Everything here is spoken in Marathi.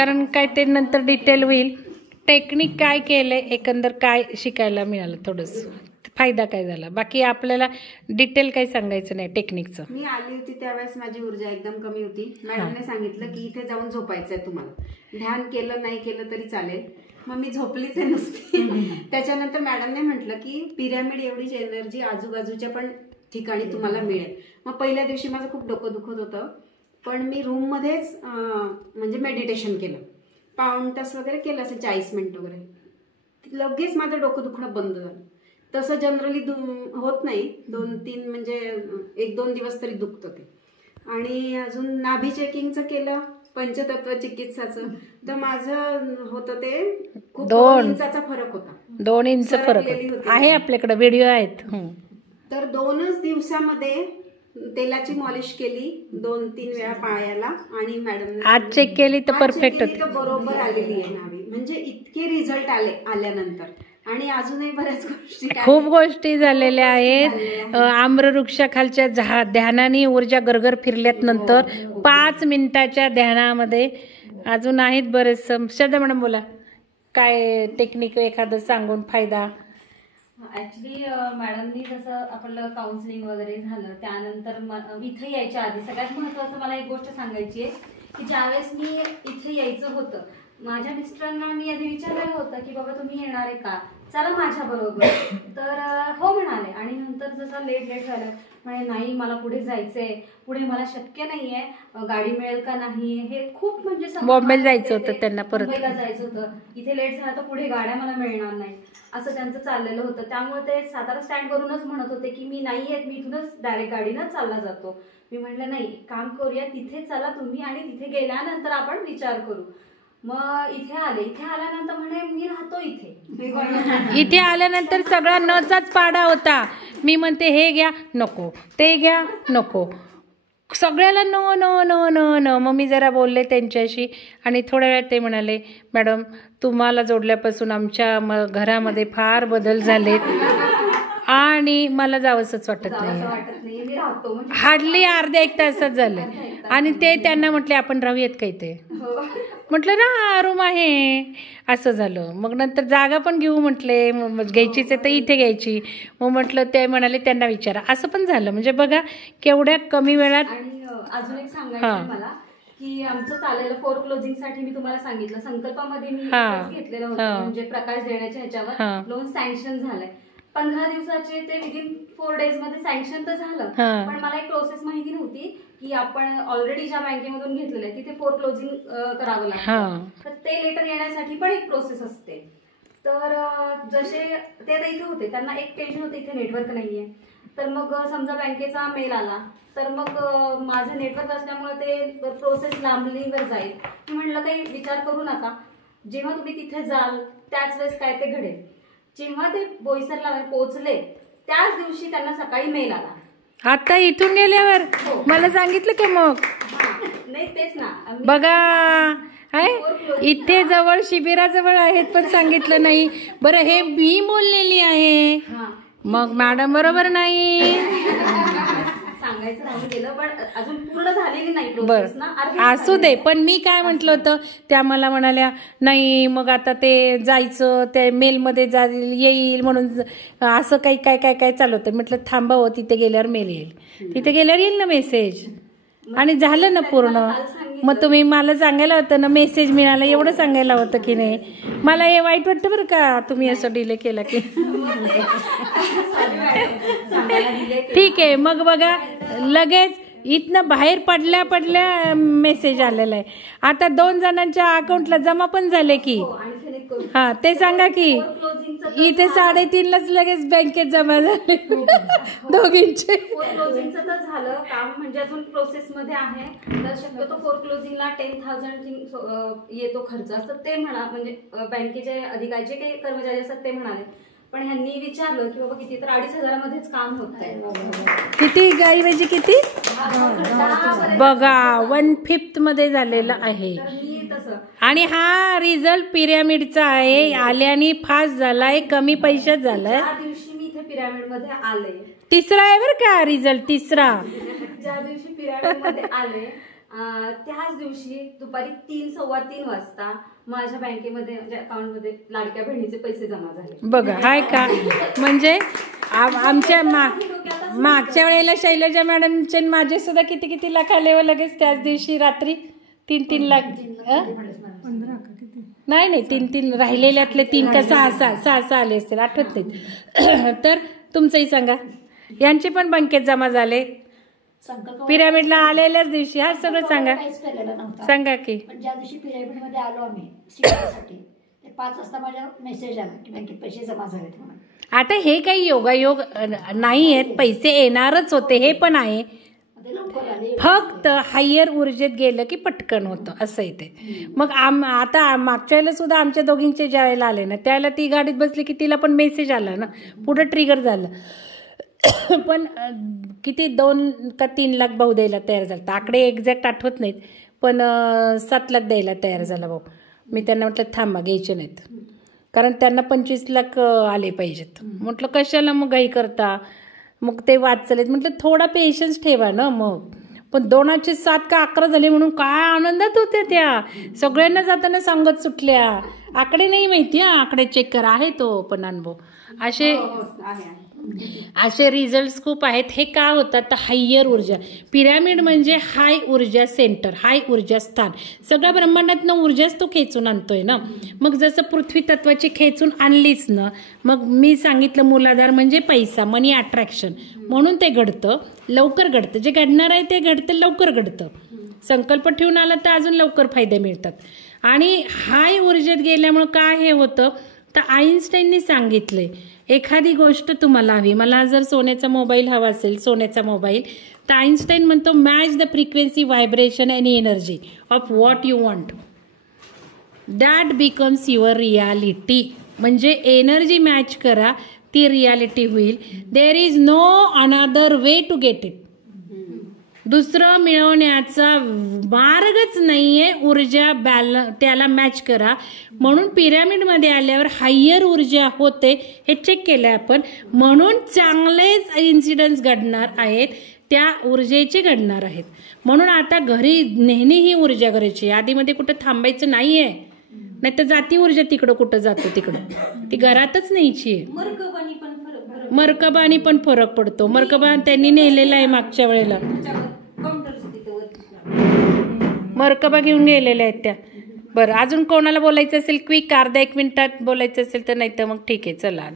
कारण काय ते नंतर डिटेल होईल. टेक्निक काय केलं, एकंदर काय शिकायला मिळालं, थोडंसं फायदा काय झाला. बाकी आपल्याला डिटेल काही सांगायचं नाही टेक्निकचं. मी आली होती त्यावेळेस माझी ऊर्जा एकदम कमी होती. मॅडमने सांगितलं की इथे जाऊन झोपायचंय तुम्हाला, ध्यान केलं नाही केलं तरी चालेल. मग मी झोपलीच आहे नुसती. त्याच्यानंतर मॅडमने म्हटलं की पिरॅमिड एवढीच एनर्जी आजूबाजूच्या पण ठिकाणी तुम्हाला मिळेल. मग पहिल्या दिवशी माझं खूप डोकं दुखत होतं, पण मी रूममध्येच म्हणजे मेडिटेशन केलं, पाऊण तास वगैरे केलं, असं 40 मिनिट वगैरे. लगेच माझं डोकं दुखणं बंद झालं. तसं जनरली होत नाही, 2-3 म्हणजे 1-2 दिवस तरी दुखतं ते. आणि अजून नाभी चेकिंगचं केलं, पंचतत्व चिकित्साचं, तर माझं होतं ते खूप 2 इंचाचा फरक होता. 2 इंच फरक आहे, आपल्याकडे व्हिडिओ आहेत. तर 2च दिवसामध्ये तेलाची मॉलिश केली 2-3 वेळा पायाला, आणि मॅडम आज चेक केली तर परफेक्ट होती, बरोबर आलेली आहे नाभी. म्हणजे इतके रिझल्ट आल्यानंतर. आणि अजूनही बऱ्याच गोष्टी, खूप गोष्टी झालेल्या आहेत. आम्रवृक्षाखालच्या ध्यानाने ऊर्जा गरगर फिरल्यात नंतर 5 मिनिटाच्या ध्यानामध्ये अजून आहेत बरेच. श्रद्धा मॅडम बोला, काय टेक्निक एखादं सांगून फायदा. ऍक्च्युली मॅडमनी जसं आपलं काउन्सिलिंग वगैरे झालं त्यानंतर इथे यायच्या आधी सगळ्यात महत्वाचं मला एक गोष्ट सांगायची आहे की ज्यावेळेस मी इथे यायचं होतं, माझ्या मिस्टरांना मी आधी विचारलेलं होतं की बाबा तुम्ही येणार आहे का, चला माझ्या बरोबर. तर हो म्हणाले. आणि नंतर जसं लेट व्हायला म्हणे नाही मला पुढे जायचंय, पुढे मला शक्य नाहीये, गाडी मिळेल का नाही, हे खूप म्हणजे मुंबईला जायचं होतं त्यांना, परत मुंबईला जायचं होतं, इथे लेट झाला तर पुढे गाड्या मला मिळणार नाही, असं त्यांचं चाललेलं होतं. त्यामुळे ते सातारा स्टँड वरूनच म्हणत होते की मी नाही येत, मी इथूनच डायरेक्ट गाडीनच चालला जातो. मी म्हटलं नाही, काम करूया, तिथे चला तुम्ही, आणि तिथे गेल्यानंतर आपण विचार करू. मग इथे आले. इथे आल्यानंतर म्हणे मी राहतो इथे. इथे आल्यानंतर सगळा नचाच पाडा होता. मी म्हणते हे घ्या, नको, ते घ्या, नको, सगळ्याला no no no no no. मग मी जरा बोलले त्यांच्याशी, आणि थोड्या वेळात ते म्हणाले मॅडम तुम्हाला जोडल्यापासून आमच्या घरामध्ये फार बदल झालेत आणि मला जावंसच वाटत नाही. हार्डली अर्ध्या 1 तासात झालं. आणि ते त्यांना म्हटले आपण राहूयात काही, ते म्हटलं ना रूम आहे, असं झालं. मग नंतर जागा पण घेऊ म्हटले, घ्यायचीच आहे तर इथे घ्यायची. मग म्हटलं, ते म्हणाले त्यांना विचारा, असं पण झालं. म्हणजे बघा केवढ्या कमी वेळात. आणि अजून एक सांगायचं मला की आमचं चाललेलं 4 क्लोजिंग साठी मी तुम्हाला सांगितलं, संकल्पामध्ये मी घेतलेलं होतं, म्हणजे प्रकाश देण्याच्या ह्याच्यावर लोन सँक्शन झालंय. 15 दिवसाचे ते विदिन 4 डेज मध्ये सँक्शन तर झालं, पण मला एक प्रोसेस माहिती नव्हती की आपण ऑलरेडी ज्या बँकेमधून घेतलेलं आहे तिथे 4 क्लोजिंग करावं लागतं. तर ते लेटर येण्यासाठी पण एक प्रोसेस असते. तर जसे ते आता इथे होते, त्यांना एक टेन्शन होतं इथे नेटवर्क नाहीये. तर मग समजा बँकेचा मेल आला तर मग माझं नेटवर्क असल्यामुळे ते प्रोसेस लांबणीवर जाईल. मी म्हटलं काही विचार करू नका, जेव्हा तुम्ही तिथे जाल त्याच वेळेस काय ते घडेल. जेव्हा ते बोईसरला पोहोचले त्याच दिवशी त्यांना सकाळी मेल आला. आता इथून गेल्यावर मला सांगितलं की मग नाही तेच ना बघा, इथे जवळ शिबिराजवळ आहेत पण सांगितलं नाही. बरं हे मी बोललेली आहे, मग मॅडम बरोबर नाही सांगायचं राहून गेलं, पण अजून पूर्ण झालेली नाही. बरं असू दे. पण मी काय म्हटलं होतं, त्या मला म्हणाल्या नाही मग आता ते जायचं, ते मेलमध्ये येईल म्हणून असं काही काय काय काय चालू होतं. म्हटलं थांबावं, तिथे गेल्यावर मेल येईल, तिथे गेल्यावर येईल ना मेसेज. आणि झालं ना पूर्ण. मग तुम्ही मला सांगायला होतं ना, मेसेज मिळाला एवढं सांगायला होतं की नाही. मला हे वाईट वाटतं बरं का, तुम्ही असं डिले केला की. ठीक आहे. मग बघा लगेच इथनं बाहेर पडल्या मेसेज आलेला आहे. आता 2 जणांच्या अकाउंटला जमा पण झाले की. हा ते सांगा की. इथे 3:30लाच लगेच बँकेत जमा झाले दोघींचे. 4 क्लोजिंगचं तर झालं काम, म्हणजे अजून प्रोसेस मध्ये आहे. तर शक्यतो 4 क्लोजिंगला 10,000 येतो खर्च, असं ते म्हणा. म्हणजे बँकेचे अधिकारी जे काही कर्मचारी असतात ते म्हणाले. पण ह्यांनी विचारलं की बाबा किती, तर 2,500 मध्येच काम होत आहे. किती गाई म्हणजे किती बघा, 1/5 मध्ये झालेला आहे. आणि हा रिझल्ट पिरॅमिडचा आहे. आल्याने फास्ट झालाय, कमी पैशात झालाय. ज्या दिवशी मी इथे पिरॅमिड मध्ये आले, 3रा आहे बरं का रिझल्ट, 3रा. ज्या दिवशी पिरॅमिड मध्ये आले त्याच दिवशी दुपारी 3-3:15 वाजता माझ्या बँकेमध्ये म्हणजे अकाउंटमध्ये लाडक्या बहिणीचे पैसे जमा झाले. बघा हाय का, म्हणजे आमच्या मागच्या वेळेला शैलजा मॅडमचे माझे सुद्धा किती किती लाख आले व लगेच त्याच दिवशी रात्री 3-3 लाख. नाही 3-3 राहिलेल्यातले 3 का 6 आले असतील, आठवत नाहीत. तर तुमचंही सांगा. यांचे पण बँकेत जमा झाले पिरामिडला आलेल्याच दिवशी. हा सगळं सांगा सांगा की. ज्या दिवशी पिरामिड मध्ये आलो आम्ही शिकण्यासाठी ते 5 वाजता माझा मेसेज आला की बँकेत पैसे जमा झालेत म्हणून. आता हे काही योगायोग नाही आहेत, पैसे येणारच होते हे पण आहे, फक्त हायर ऊर्जेत गेलं की पटकन होतं असं इथे. मग आता मागच्या वेळेला सुद्धा आमच्या दोघींचे ज्या वेळेला आले ना त्यावेळेला ती गाडीत बसली की तिला पण मेसेज आला ना, पुढं ट्रिगर झालं. पण किती 2 का 3 लाख भाऊ द्यायला तयार झाला. आकडे एक्झॅक्ट आठवत नाहीत पण 7 लाख द्यायला तयार झाला भाऊ. मी त्यांना म्हटलं थांबा घ्यायचे नाहीत, कारण त्यांना 25 लाख आले पाहिजेत. म्हटलं कशाला मग घाई करता, मग ते वाद चालेत. म्हटलं थोडा पेशन्स ठेवा ना. मग पण 2चे 7 का 11 झाले म्हणून काय आनंदात होत्या त्या. सगळ्यांना जाताना सांगत सुटल्या. आकडे नाही माहिती, आकडे चेक करा, आहे तो पण अनुभव. असे रिझल्ट खूप आहेत. हे का होतात तर हायर ऊर्जा. पिरामिड म्हणजे हाय ऊर्जा सेंटर, हाय ऊर्जा स्थान. सगळ्या ब्रह्मांडातनं ऊर्जाच तो खेचून आणतोय ना. मग जसं पृथ्वी तत्वाची खेचून आणलीच ना, मग मी सांगितलं मूलाधार म्हणजे पैसा, मनी अट्रॅक्शन, म्हणून ते घडतं, लवकर घडतं. जे घडणार आहे ते घडतं, लवकर घडतं. संकल्प ठेवून आला तर अजून लवकर फायदे मिळतात. आणि हाय ऊर्जेत गेल्यामुळं काय हे होतं तर आईन्स्टाईननी सांगितले, एखादी गोष्ट तुम्हाला हवी, मला जर सोन्याचा मोबाईल हवा असेल, सोन्याचा मोबाईल, तर आईन्स्टाईन म्हणतो match the frequency vibration and energy of what you want, that becomes your reality. म्हणजे एनर्जी मॅच करा, ती रियालिटी होईल. There is no another way to get it. दुसरं मिळवण्याचा मार्गच नाहीये. ऊर्जा त्याला मॅच करा. म्हणून पिरामिडमध्ये आल्यावर हायर ऊर्जा होते, हे चेक केलं आपण. म्हणून चांगलेच इन्सिडन्स घडणार आहेत, त्या ऊर्जेचे घडणार आहेत. म्हणून आता घरी नेहमी ही ऊर्जा करायची, आधीमध्ये कुठं थांबायचं नाहीये. नाही तर जाती ऊर्जा तिकडं कुठं जातो तिकडं, ती घरातच न्यायची आहे. मरकबानी पण फरक पडतो. मरकबा त्यांनी नेलेला आहे मागच्या वेळेला, मरकबा घेऊन गेलेल्या आहेत त्या. बरं, अजून कोणाला बोलायचं असेल क्विक, अर्धा 1 मिनिटात बोलायचं असेल तर, नाही तर मग ठीक आहे चला.